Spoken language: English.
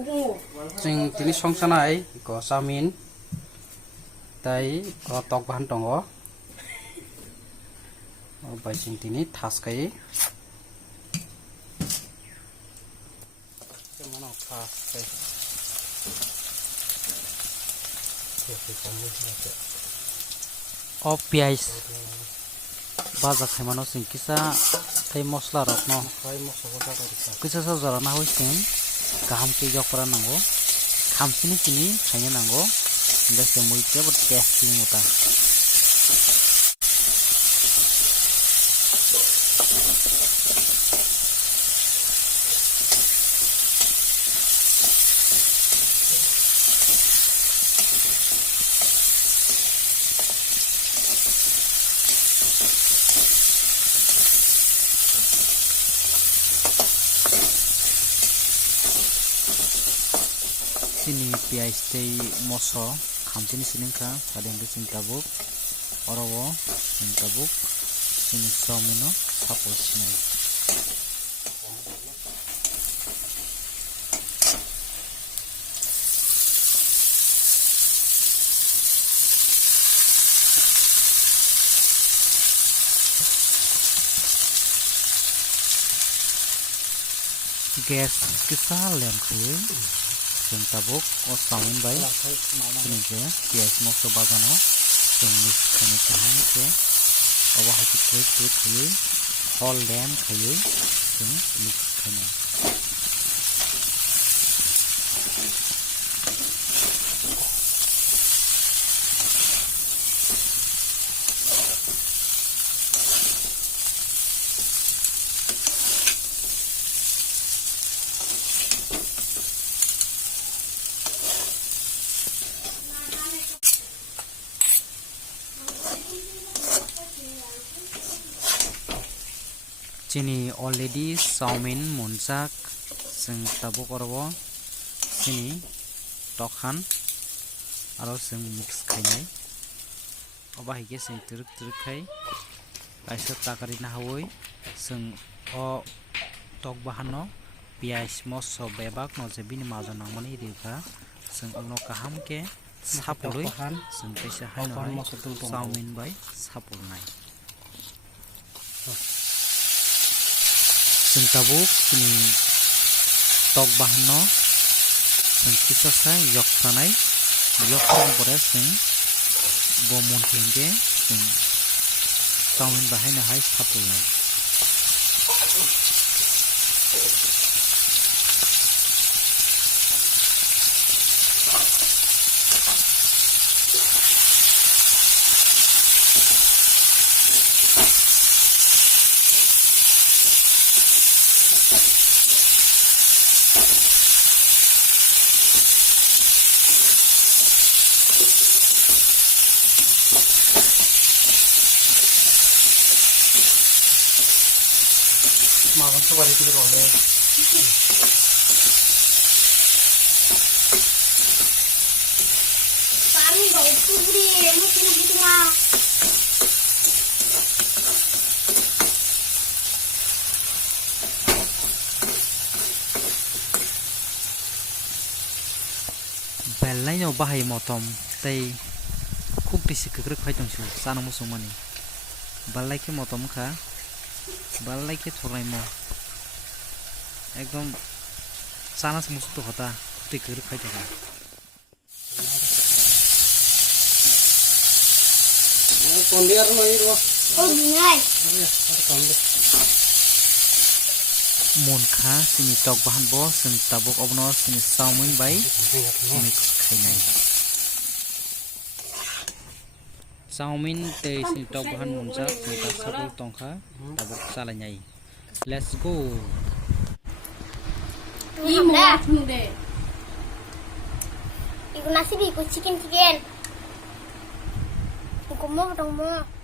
जों दिनै संसानाय chowmein tai tok bahan tongo bai जों दिनै थासkai o piais baja khaimano sing kisa thai mosla rok no kisa sa jara na hoisin kaham ke jokra nango khamsini tini khaina nango inda semui ke bot casting muta sini piais tei moso khamtini siningkha padengke sing tabuk orowo sing tabuk sini chaumino sapo sinai gas kisa lem khue जों tabuk o chaumin bai sini je pias mokso bagano जों mix khane kaham ke obo haki trik trik khayui hol lem khayui जों mix khane Chini already chaumin munjak जों tabuk orobo chini tokhan aro जों mix khainai oba hige जों truk truk khai kaisa takari na hawoi जों o tok bahano pias moso bebak no je bini majo nangmani rika जों ono kaham ke sapului जों kaisa haino chaumin bai sapulnai जों tabuk chini tok bahano जों kisa sa yoktanai yoktang pore जों bo monthingke जों chaumin bahaina hai sapulnai makan sebalik itu boleh. Kami bawa kubri, mungkin begitu mah. Belai nyo bahai motom, tei kuk disi kekrek faitung su, sana musuh mani. Balai ke motom ka. balai ke thorai mo ekdom sana mustu to hota tik कर खाइ थाका kondiar no iro o ngai mon kha sini tok bahan bo sing tabuk obno sini chaumin bai mix khainai chaumin te sini tok bahan munja sini ta sabul tongkha tabuk salanyai let's go iku nasi di iku chicken iku mau dong mau